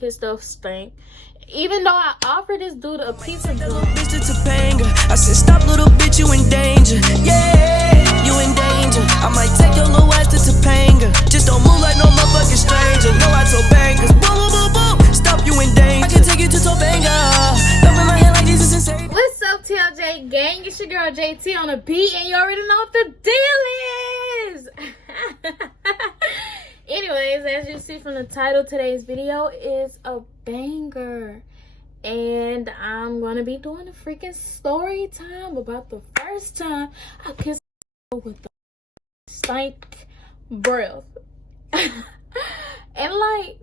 His stuff stank. Even though I offered this dude a piece of gum. I said, stop, little bitch, you in danger. Yeah, you in danger. I might take your little ass to Topanga. Just don't move like no motherfucking stranger. No, I told bangers. Boom, boom, boom, boom. Stop, you in danger. I can take you to Topanga. Thumping my hand like this is insane. What's up, TLJ gang? It's your girl JT on the beat, and you already know what the deal is. Anyways, as you see from the title, today's video is a banger. And I'm gonna be doing a freaking story time about the first time I kissed with the stank breath. And like,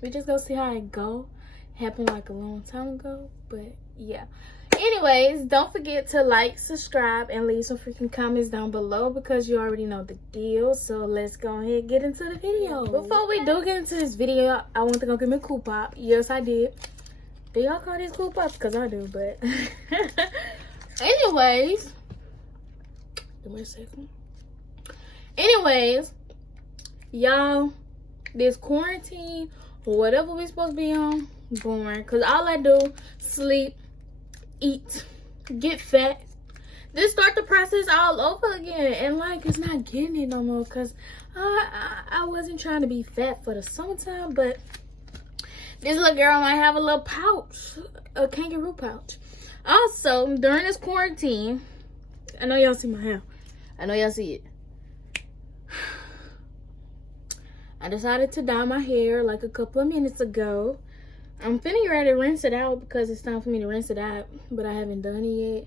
we just go see how it go. Happened like a long time ago, but yeah. Anyways, don't forget to like, subscribe, and leave some freaking comments down below because you already know the deal. So let's go ahead and get into the video. Before we do get into this video, I want to go get me a cool pop. Yes, I did. Do y'all call these cool pops? Because I do, but anyways, give me a second. Anyways, y'all, this quarantine, whatever we supposed to be on, boring. Because all I do, sleep, eat, get fat, then start the process all over again. And like, it's not getting it no more because I wasn't trying to be fat for the summertime, but this little girl might have a little pouch, a kangaroo pouch. Also, during this quarantine, I know y'all see my hair. I know y'all see it. I decided to dye my hair like a couple of minutes ago. I'm finna ready to rinse it out because it's time for me to rinse it out, but I haven't done it yet.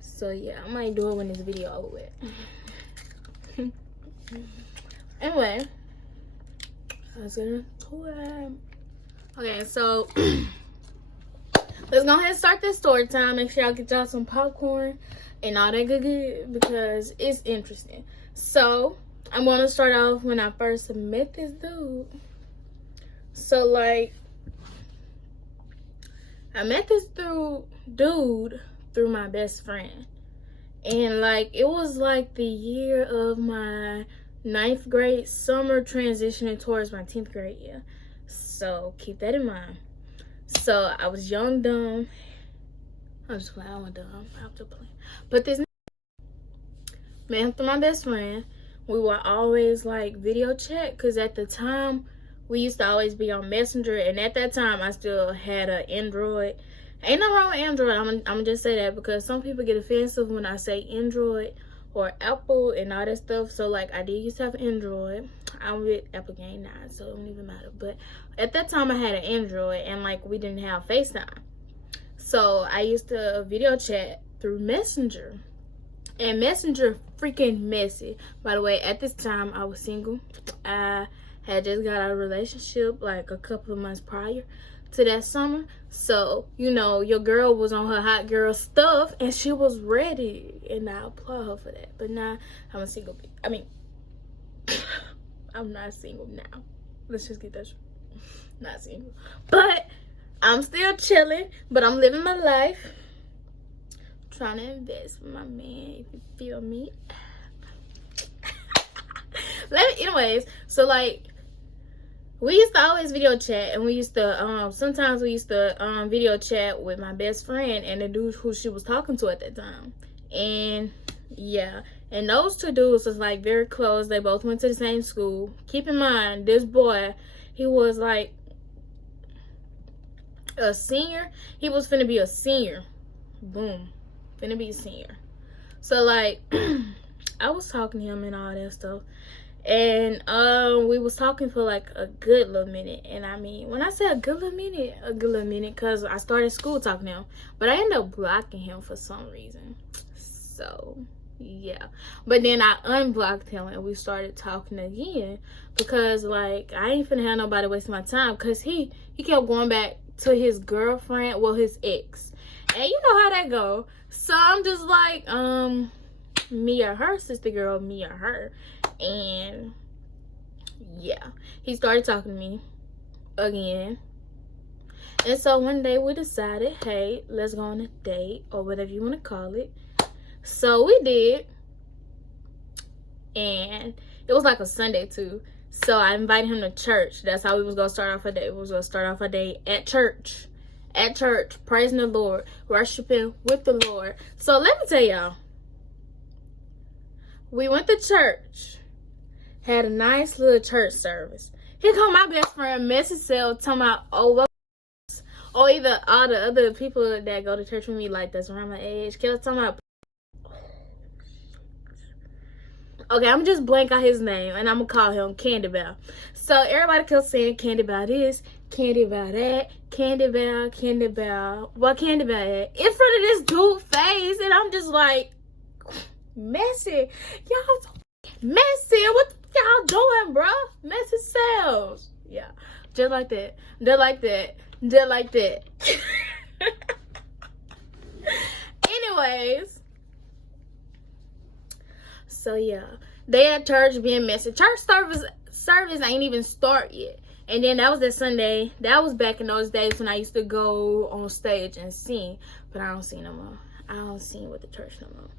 So yeah, I might do it when this video over with. Anyway, let's get into it. Okay, so let's go ahead and start this story time. Make sure y'all get y'all some popcorn and all that good because it's interesting. So I'm gonna start off when I first met this dude. So like, I met this dude through my best friend, and like it was like the year of my 9th grade summer transitioning towards my 10th grade year. So keep that in mind. So I was young, dumb. I'm just playing. I was dumb. I was playing. But this man, through my best friend, we would always like video chat because at the time we used to always be on Messenger, and at that time I still had an Android. Ain't nothing wrong with Android. I'm gonna just say that because some people get offensive when I say Android or Apple and all that stuff. So like, I did used to have Android. I'm with Apple game now, so it don't even matter. But at that time I had an Android, and like we didn't have FaceTime. So I used to video chat through Messenger. And Messenger freaking messy. By the way, at this time I was single. I had just got out of a relationship like a couple of months prior to that summer. So, you know, your girl was on her hot girl stuff and she was ready, and I applaud her for that. But now I'm a single bitch. I mean, I'm not single now. Let's just get that straight. Not single. But I'm still chilling, but I'm living my life. Trying to invest with my man, if you feel me. Anyways, so like, we used to always video chat, and we used to sometimes we used to video chat with my best friend and the dude who she was talking to at that time. And yeah, and those two dudes was like very close. They both went to the same school. Keep in mind, this boy, he was like a senior. He was finna be a senior. Boom, finna be a senior. So like, I was talking to him and all that stuff. And we was talking for like a good little minute. And I mean, when I say a good little minute, because I started school talking to him, but I ended up blocking him for some reason. So yeah, but then I unblocked him and we started talking again because like, I ain't finna have nobody waste my time, because he kept going back to his girlfriend, well, his ex, and you know how that go. So I'm just like, me or her, sister girl, me or her. And yeah, he started talking to me again. And so one day we decided, hey, let's go on a date, or whatever you want to call it. So we did. And it was like a Sunday too. So I invited him to church. That's how we was gonna start off our day. We was gonna start off our day at church. At church, praising the Lord, worshiping with the Lord. So let me tell y'all. We went to church. Had a nice little church service. Here come my best friend, message cell, talking about, oh, what? Or either all the other people that go to church with me, like that's around my age, kept talking about. Okay, I'm just blank on his name, and I'm gonna call him Candy Bell. So everybody kept saying Candy Bell this, Candy Bell that, Candy Bell, Candy Bell. What Candy Bell at? In front of this dude's face, and I'm just like, messy, y'all, so messy. What y'all doing, bro? Messy selves. Yeah, just like that, just like that, just like that. Anyways. So yeah, they at church being messy. Church service ain't even start yet. And then that was that Sunday. That was back in those days when I used to go on stage and sing. But I don't sing no more. I don't sing with the church no more.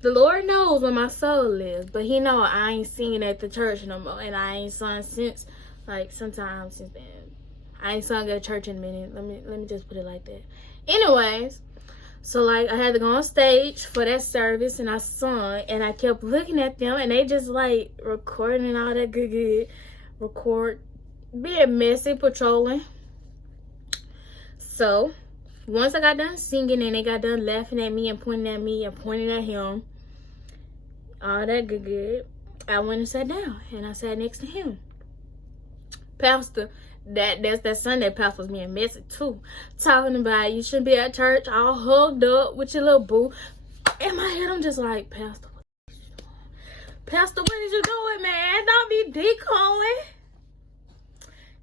The Lord knows where my soul is. But he know I ain't singing at the church no more. And I ain't sung since, like, sometime since then. I ain't sung at church in a minute. Let me just put it like that. Anyways. So, like, I had to go on stage for that service, and I sung, and I kept looking at them, and they just, like, recording and all that good, being messy, patrolling. So, once I got done singing, and they got done laughing at me and pointing at him, all that good, I went and sat down, and I sat next to him. Pastor. That's that Sunday pastor was being messy too. Talking about you shouldn't be at church all hugged up with your little boo. In my head, I'm just like, Pastor, what is you doing? Pastor, what is you doing, man? Don't be decoying.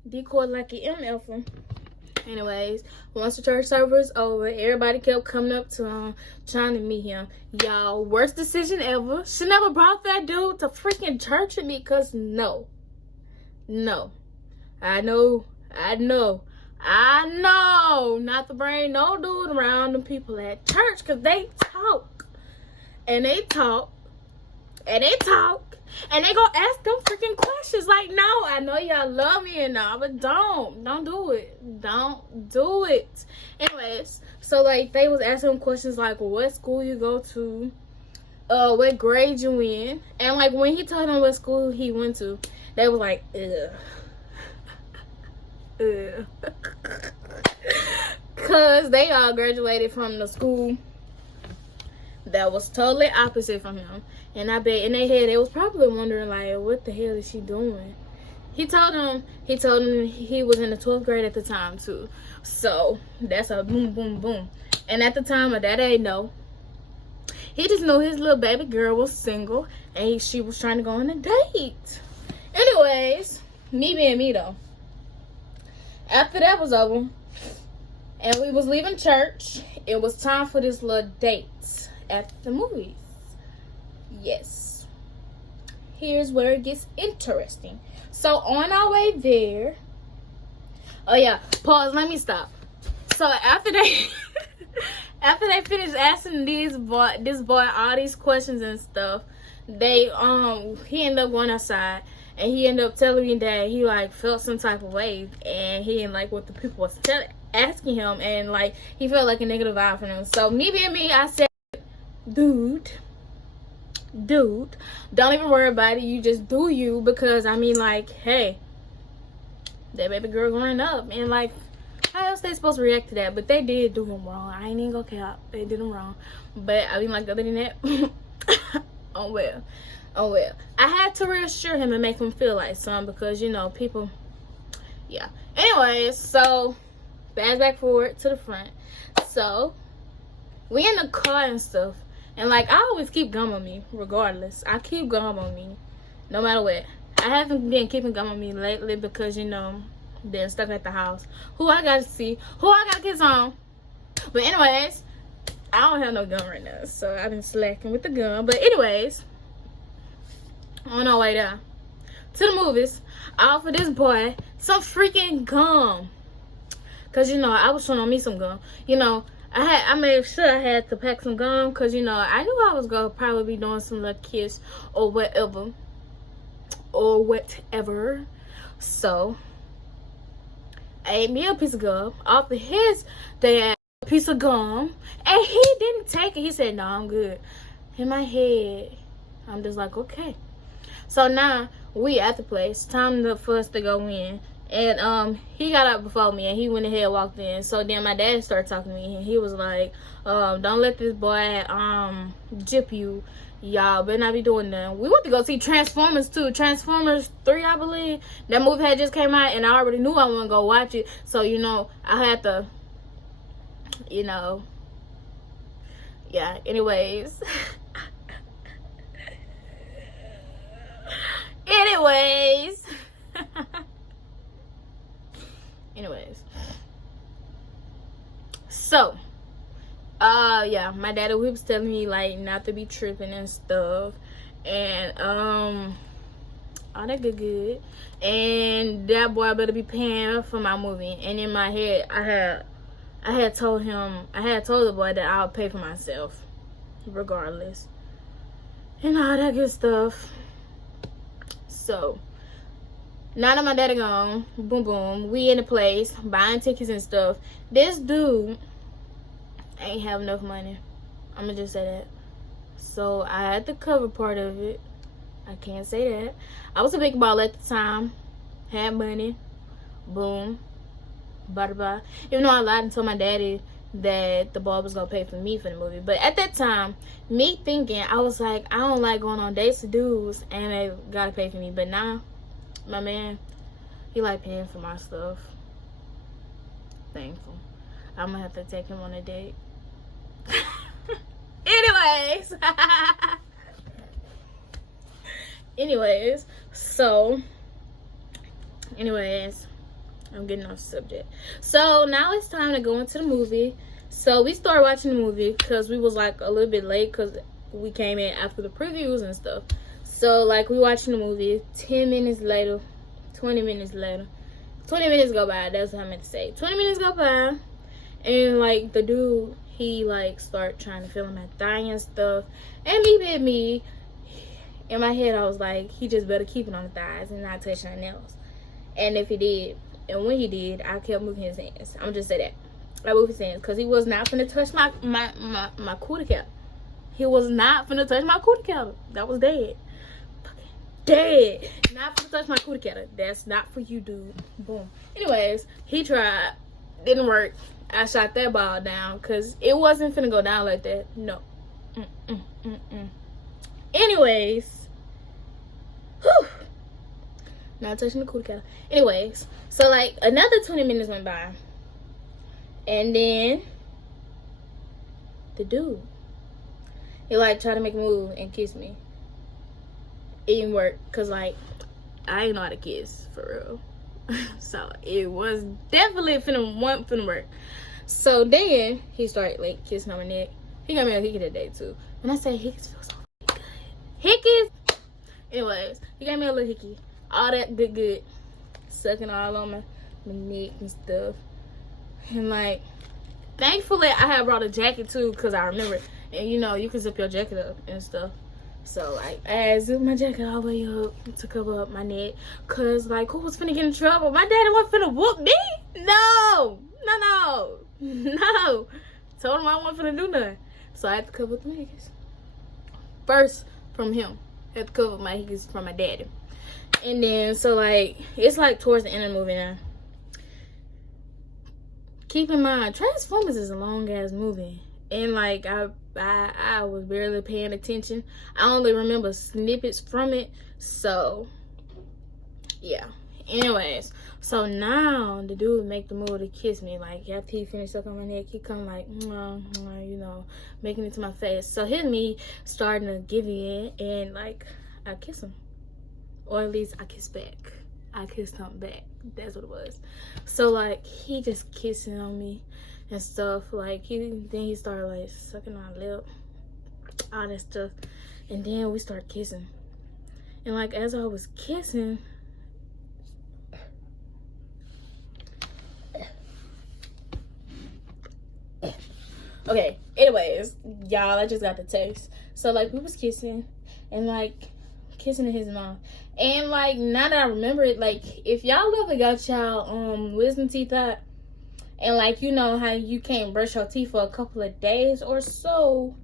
Decoy like you MF. Anyways, once the church service was over, everybody kept coming up to him, trying to meet him. Y'all, worst decision ever. She never brought that dude to freaking church with me, because no. I know not to bring no dude around the people at church, because they talk and they talk and they talk and they gonna ask them freaking questions. Like, no, I know y'all love me and all, but don't do it. Anyways, so like they was asking them questions like, what school you go to, what grade you in, and like when he told them what school he went to, they was like, ugh. Cause they all graduated from the school that was totally opposite from him, and I bet in their head they was probably wondering like, what the hell is she doing? He told them he was in the 12th grade at the time too, so that's a boom boom boom. And at the time my dad ain't know. He just knew his little baby girl was single and she was trying to go on a date. Anyways, me being me though. After that was over and we was leaving church, it was time for this little date at the movies. Yes. Here's where it gets interesting. So on our way there, oh yeah, pause, let me stop. So after they finished asking this boy all these questions and stuff, he ended up going outside. And he ended up telling me that he like felt some type of way, and he didn't like what the people was asking him, and like he felt like a negative vibe from them. So me being me, I said, dude, don't even worry about it. You just do you, because I mean, like, hey, that baby girl growing up, and like, how else they supposed to react to that? But they did do him wrong. I ain't even gonna care. They did him wrong. But I mean, like, other than that, oh well. I had to reassure him and make him feel like something, because, you know, people, yeah. Anyways, so, back forward to the front. So, we in the car and stuff. And, like, I always keep gum on me, regardless. I keep gum on me, no matter what. I haven't been keeping gum on me lately because, you know, they're stuck at the house. Who I gotta see, who I gotta kiss on. But anyways, I don't have no gum right now, so I've been slacking with the gum. But anyways, on our way down to the movies, I offered this boy some freaking gum, cause you know I was trying on me some gum. You know, I made sure I had to pack some gum, cause you know I knew I was gonna probably be doing some little kiss or whatever. or whatever. So I ate me a piece of gum off of his dad, a piece of gum, and he didn't take it. He said, "No, I'm good." In my head, I'm just like, okay. So now we at the place. Time for us to go in. And he got up before me and he went ahead and walked in. So then my dad started talking to me and he was like, don't let this boy jip you. Y'all better not be doing that. We went to go see Transformers 2. Transformers 3, I believe. That movie had just came out and I already knew I wasn't gonna watch it. So, you know, I had to, you know, yeah, anyways. Anyways, so yeah, my daddy, he was telling me like not to be tripping and stuff, and all that good, and that boy better be paying for my movie. And in my head, I had told the boy that I'll pay for myself regardless and all that good stuff. So now that my daddy gone, boom boom, we in the place buying tickets and stuff. This dude ain't have enough money. I'ma just say that. So I had to cover part of it. I can't say that. I was a big ball at the time. Had money. Boom. Blah blah. Even though I lied and told my daddy that the boy was gonna pay for me for the movie. But at that time, me thinking, I was like, I don't like going on dates with dudes and they gotta pay for me. But now, my man, he like paying for my stuff. Thankful. I'm gonna have to take him on a date. Anyways, so I'm getting off subject. So now it's time to go into the movie. So we started watching the movie because we was like a little bit late because we came in after the previews and stuff. So like we watching the movie, 10 minutes later, 20 minutes later, 20 minutes go by, that's what I meant to say. 20 minutes go by, and like the dude, he like start trying to feel my thigh and stuff, and me being me, in my head I was like, he just better keep it on the thighs and not touch nothing else. And if he did, and when he did, I kept moving his hands. I'm just say that I moved his hands because he was not finna touch my cootie cap. He was not finna touch my cootie cap. That was dead. Fucking dead. Not finna touch my cootie cap. That's not for you, dude. Boom. Anyways, he tried. Didn't work. I shot that ball down because it wasn't finna go down like that. No. Anyways. Whew. Not touching the cootie cap. Anyways. So like another 20 minutes went by. And then the dude, he like tried to make a move and kiss me. It didn't work because like I ain't know how to kiss for real. So it was definitely finna work. So then he started like kissing on my neck. He got me a hickey that day too. And I said hickeys feel so good. Hickeys. Anyways, he gave me a little hickey. All that good. Sucking all on my neck and stuff. And like, thankfully I had brought a jacket too because I remember. And you know, you can zip your jacket up and stuff. So like, I zipped my jacket all the way up to cover up my neck. Cause like, who was finna get in trouble? My daddy wasn't finna whoop me. No. Told him I wasn't finna do nothing. So I had to cover up my hickeys. First from him. I had to cover up my hickeys from my daddy. And then, so like, it's like towards the end of the movie now. Keep in mind, Transformers is a long ass movie, and like I was barely paying attention. I only remember snippets from it. So yeah. Anyways, so now the dude make the move to kiss me. Like after he finished sucking my neck, he come like, you know, making it to my face. So his me starting to give in, and like I kiss him, or at least I kiss back. I kissed him back. That's what it was. So like he just kissing on me and stuff. Like then he started like sucking my lip, all that stuff, and then we started kissing. And like as I was kissing, okay. Anyways, y'all, I just got the text. So like we was kissing, and like kissing in his mouth. And like now that I remember it, like if y'all ever got y'all wisdom teeth out, and like you know how you can't brush your teeth for a couple of days or so,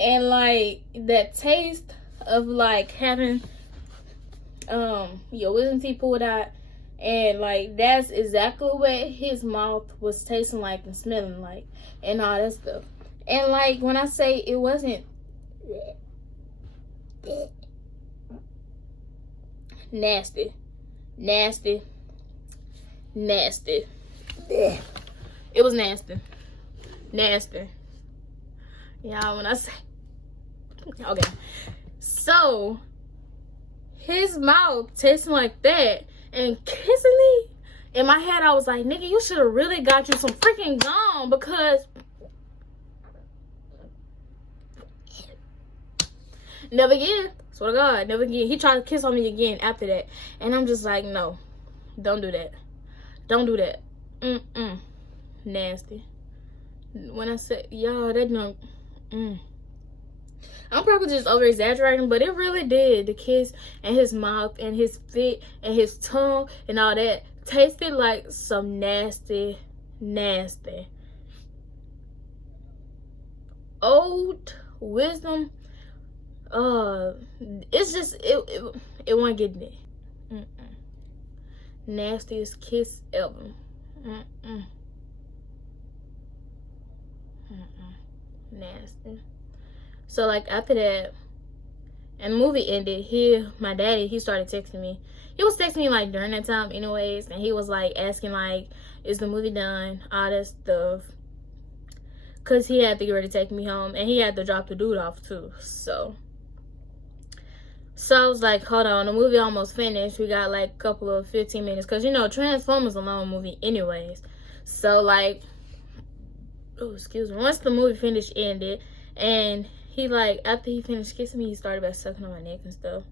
and like that taste of like having your wisdom teeth pulled out, and like that's exactly what his mouth was tasting like and smelling like and all that stuff. And like when I say it wasn't nasty, nasty, nasty. It was nasty. Nasty. Y'all, when I say okay. So his mouth tasting like that and kissing me. In my head I was like, nigga, you should have really got you some freaking gum, because never again. Swear to God, never again. He tried to kiss on me again after that. And I'm just like, no. Don't do that. Don't do that. Nasty. When I said, y'all, that don't. I'm probably just over exaggerating, but it really did. The kiss and his mouth and his feet and his tongue and all that tasted like some nasty, nasty old wisdom. It's just it wasn't getting it. Nastiest kiss ever. Nasty. So like after that, and the movie ended, my daddy, he started texting me. He was texting me like during that time anyways, and he was like asking like, is the movie done? All that stuff. Cause he had to get ready to take me home, and he had to drop the dude off too. So I was like, hold on, the movie almost finished. We got like a couple of 15 minutes. Cause you know, Transformers a long movie anyways. So like, oh, excuse me. Once the movie finished, ended, and he like, after he finished kissing me, he started back sucking on my neck and stuff.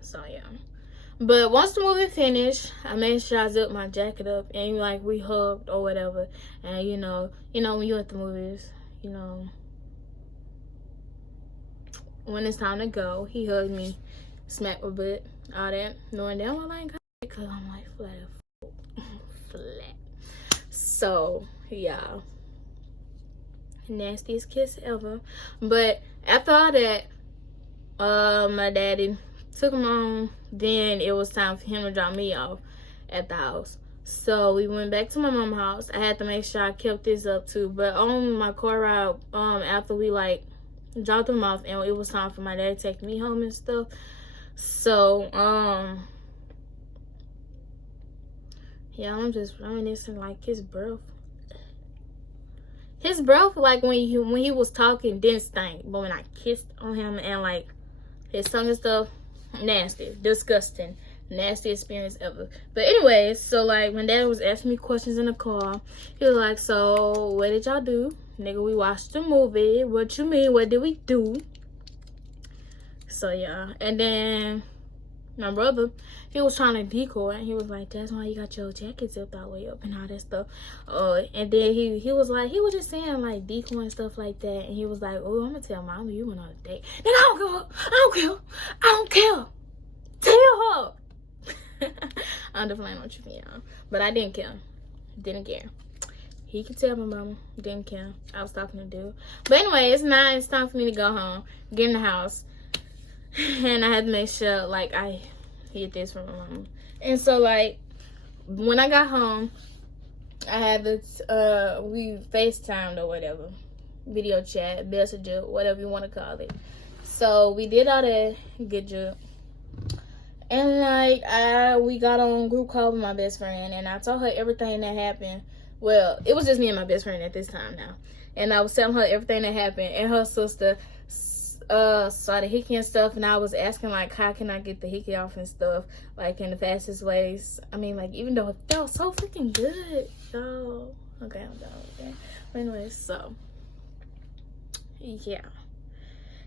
So yeah. But once the movie finished, I made sure I zipped my jacket up, and like we hugged or whatever. And you know when you're at the movies, you know, when it's time to go, he hugged me, smacked my butt, all that, knowing damn well I ain't got it, cause I'm like flat. So yeah, nastiest kiss ever. But after all that, my daddy took him home. Then it was time for him to drop me off at the house. So we went back to my mom's house. I had to make sure I kept this up too. But on my car ride, after we like dropped him off, and it was time for my dad to take me home and stuff. So yeah, I'm just reminiscing like his breath. His breath, like when he was talking, didn't stink, but when I kissed on him and like his tongue and stuff, nasty, disgusting, nasty experience ever. But anyways, so like when dad was asking me questions in the car, he was like, so what did y'all do? Nigga, we watched the movie. What you mean? What did we do? So yeah. And then my brother, he was trying to decoy, and he was like, that's why you got your jacket zipped all the way up and all that stuff. And then he was like, he was just saying like decoy and stuff like that. And he was like, oh, I'm gonna tell mama you went on a date. Nigga, I don't care. Tell her. I'm definitely not what you mean, y'all. But I didn't care. Didn't care. He could tell my mama. Didn't care. I was talking to dude. But anyway, it's time for me to go home. Get in the house. And I had to make sure like I hid this from my mama. And so like when I got home, I had this we FaceTimed or whatever. Video chat, messenger, whatever you want to call it. So we did all that good job. And like we got on group call with my best friend, and I told her everything that happened. Well, it was just me and my best friend at this time now. And I was telling her everything that happened, and her sister saw the hickey and stuff, and I was asking like, how can I get the hickey off and stuff, like in the fastest ways. I mean, like, even though it felt so freaking good, y'all. Okay, I'm done with that. But anyways, so yeah.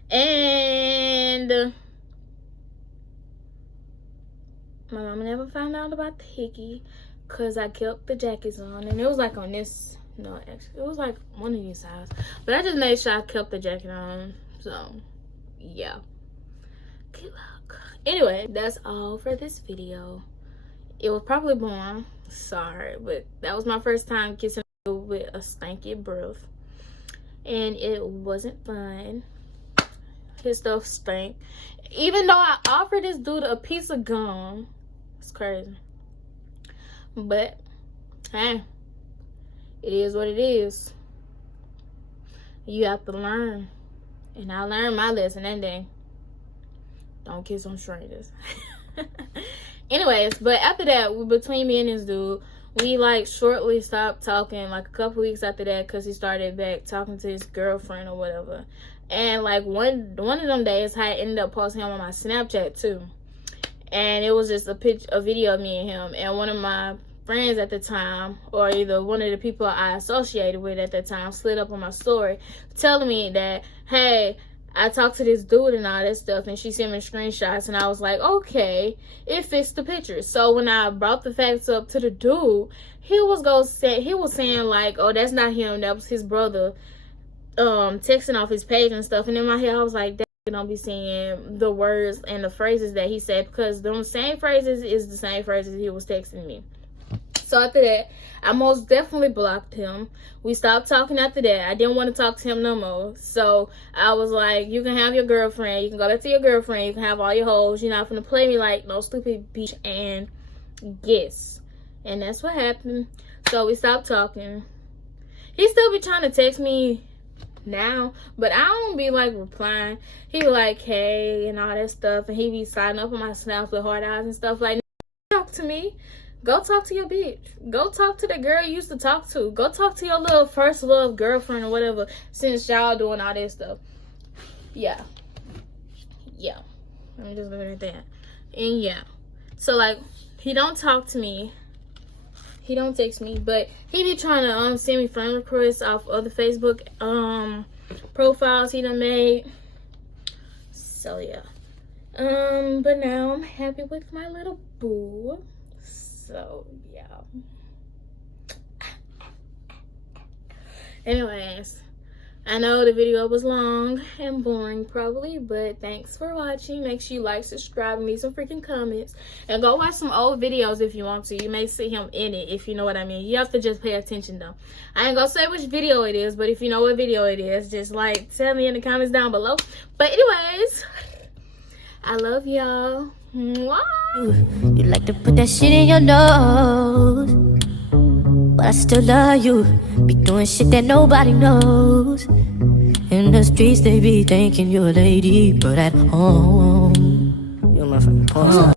And my mama never found out about the hickey, because I kept the jackets on, and it was like on this, no, actually it was like one of these sides, but I just made sure I kept the jacket on. So yeah, Good luck. Anyway, that's all for this video. It was probably boring. Sorry, but that was my first time kissing a dude with a stanky breath. And it wasn't fun. His stuff stank. Even though I offered this dude a piece of gum. It's crazy. But, hey, it is what it is. You have to learn. And I learned my lesson that day. Don't kiss on strangers. Anyways, but after that, between me and this dude, we like shortly stopped talking, like a couple weeks after that, because he started back talking to his girlfriend or whatever. And like one of them days, I ended up posting him on my Snapchat too. And it was just a video of me and him. And one of my friends at the time, or either one of the people I associated with at that time, slid up on my story telling me that, hey, I talked to this dude and all that stuff, and she sent me screenshots, and I was like, okay, it fits the picture. So when I brought the facts up to the dude, he was saying like, oh, that's not him, that was his brother, texting off his page and stuff. And in my head, I was like, that don't be seeing the words and the phrases that he said, because those same phrases is the same phrases he was texting me. So after that, I most definitely blocked him. We stopped talking after that. I didn't want to talk to him no more. So I was like, you can have your girlfriend. You can go back to your girlfriend. You can have all your hoes. You're not going to play me like no stupid bitch. And guess. And that's what happened. So we stopped talking. He still be trying to text me now, but I don't be like replying. He be like, hey, and all that stuff. And he be signing up on my snaps with hard eyes and stuff. Like, talk to me. Go talk to your bitch. Go talk to the girl you used to talk to. Go talk to your little first love girlfriend or whatever, since y'all doing all this stuff. Yeah. Let me just leave it at that. And yeah. So like, he don't talk to me. He don't text me, but he be trying to send me friend requests off other Facebook profiles he done made. So yeah. But now I'm happy with my little boo. So yeah. Anyways, I know the video was long and boring probably, but thanks for watching. Make sure you like, subscribe, and leave some freaking comments, and go watch some old videos if you want to. You may see him in it, if you know what I mean. You have to just pay attention though. I ain't gonna say which video it is, but if you know what video it is, just like tell me in the comments down below. But anyways, I love y'all. Mwah. You like to put that shit in your nose, but I still love you. Be doing shit that nobody knows. In the streets they be thinking you're a lady, but at home you're my fucking porn.